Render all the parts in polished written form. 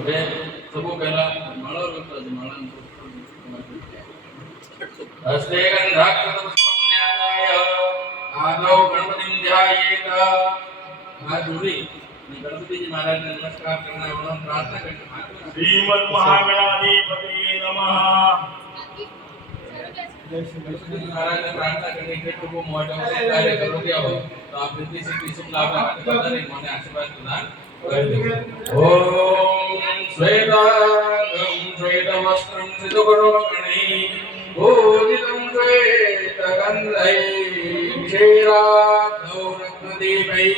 सबको पहला माला करता है माला हस्ते गंधाक्षतपुष्पं न्यादाय आदौ गणपतिं ध्यायेत। हाथ जोड़ी गणपति जी महाराज ने नमस्कार करना है प्रार्थना करना। श्रीमद् महागणाधिपति नमः। गणपति जी महाराज ने प्रार्थना करने के लिए वो मॉडल से कार्य करोगे हो तो आप रिद्धि सिद्धि शुभ लाभ प्राप्त करते हैं। माने आशीर्वाद प्रदान ओम श्वेतांगं श्वेतवस्त्रं सितुगुणमणि पूजितं श्वेतगन्धै क्षीराब्धौ रत्नदीपै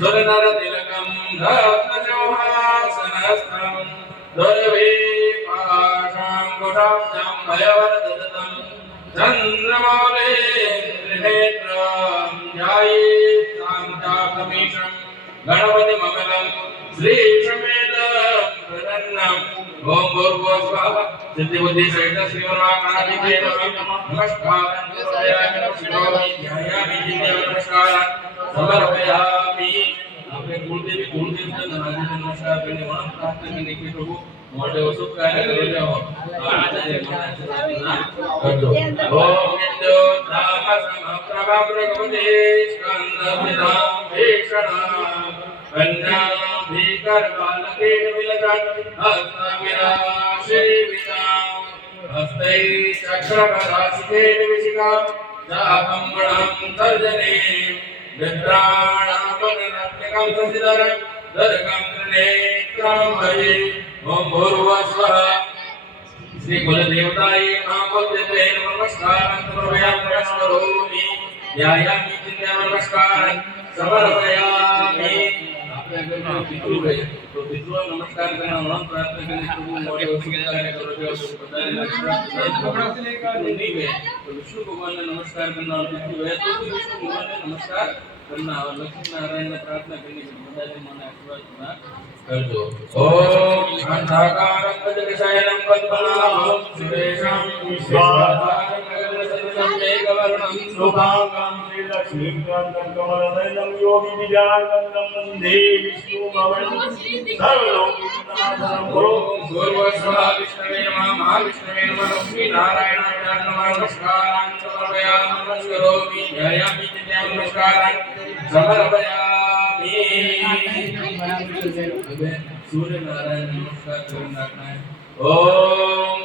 सुरनरतिलकं रत्नचौहासनस्थं दुर्विपाशाङ्कुशाब्जं भयवरदतं चन्द्रमौलेन्द्रनेत्रं ध्यायेत् शान्ताकमीशम् गणपति मंगलम श्री समेत प्रसन्नम ओम भूर्भुवस्वः सिद्धि बुद्धि सहित श्री वराहनादिते नमस्कार ध्यायामि नमस्कार समर्पयामि। अपने कुलदेवी कुलदेवता नारायण नमस्कार करने वाला प्रार्थना करने के प्रभु मोटे शुभ कार्य करोगे हो आचार्य कर दो। ओम विद्यो धाम समप्रभा प्रगमते स्कंद विधाम भीषणा कन्या भीकर बालके विलसत् हस्तविराशीवितां हस्तै चक्रकरासिते विशिखा चापम्बणं तर्जने विद्राणामनरत्नकं ससिधरं दर्गं त्रिनेत्रं भजे। ओम भूर्भुवस्वः श्री कुलदेवताय नमोदेवते नमस्कारं समर्पयामि नमस्करोमि ध्यायामि चिन्तयामि नमस्कारं समर्पयामि। पितृ है तो पितृ नमस्कार करना मन प्रार्थना करने प्रभु मोटे शुभ कार्य करोगे और पदारे तो विष्णु भगवान ने नमस्कार करना और पितृ है तो भी विष्णु भगवान ने नमस्कार करना और लक्ष्मी नारायण ने प्रार्थना करने के पदारे मन आशीर्वाद प्रदान कर दो। ओम शांताकारं भजनशयनं पद्मनाभं सुरेशं विश्वाधारं गगनसदृशं मेघवर्णं शुभांगं श्रीलक्ष्मीकान्तं कमलनयनं योगी विजयानन्दं वन्दे विष्णुभवनं सर्वलोकनाथं। ओम भूर्भुवस्वः विष्णवे नमः महाविष्णवे नमः लक्ष्मीनारायणाय नमः नमस्कारान् समर्पयामि नमस्करोमि ध्यायामि चिन्तयामि नमस्कारान् समर्पयामि। सूर्य नारायण नमस्कार करना है। ओम